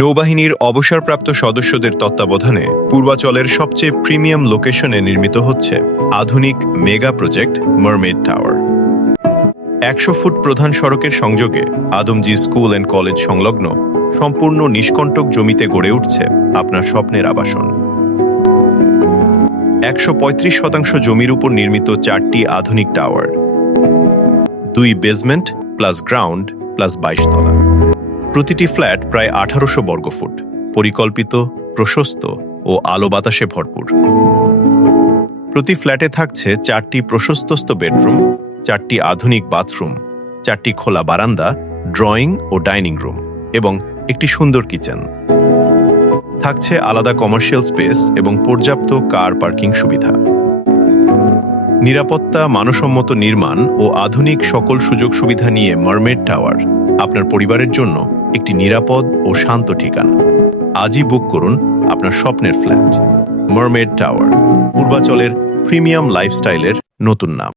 নৌবাহিনীর অবসরপ্রাপ্ত সদস্যদের তত্ত্বাবধানে পূর্বাচলের সবচেয়ে প্রিমিয়াম লোকেশনে নির্মিত হচ্ছে আধুনিক mega project mermaid tower. ১০০ foot প্রধান সড়কের সংযোগে আদমজি স্কুল অ্যান্ড কলেজ সংলগ্ন সম্পূর্ণ নিষ্কণ্টক জমিতে গড়ে উঠছে আপনার স্বপ্নের আবাসন। ১৩৫% জমির উপর নির্মিত ৪টি আধুনিক tower, ২ basement plus ground plus ২২ তলা। প্রতিটি ফ্ল্যাট প্রায় ১৮০০ বর্গফুট, পরিকল্পিত, প্রশস্ত ও আলো বাতাসে ভরপুর। প্রতি ফ্ল্যাটে থাকছে ৪টি প্রশস্তস্ত বেডরুম, ৪টি আধুনিক বাথরুম, ৪টি খোলা বারান্দা, ড্রয়িং ও ডাইনিং রুম এবং একটি সুন্দর কিচেন। থাকছে আলাদা কমার্শিয়াল স্পেস এবং পর্যাপ্ত কার পার্কিং সুবিধা। নিরাপত্তা, মানসম্মত নির্মাণ ও আধুনিক সকল সুযোগ সুবিধা নিয়ে মারমেড টাওয়ার আপনার পরিবারের জন্য একটি নিরাপদ ও শান্ত ঠিকানা। আজই বুক করুন আপনার স্বপ্নের ফ্ল্যাট। মারমেড টাওয়ার, পূর্বাচলের প্রিমিয়াম লাইফস্টাইলের নতুন নাম।